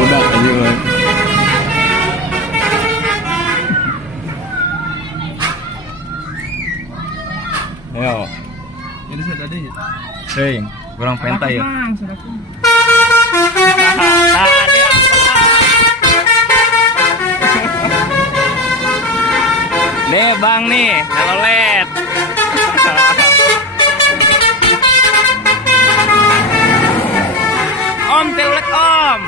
budak aja bang. Ayo. Ini saya tadi. Sing, kurang pentai ya. Nih bang nih, telolet. Om, telolet om.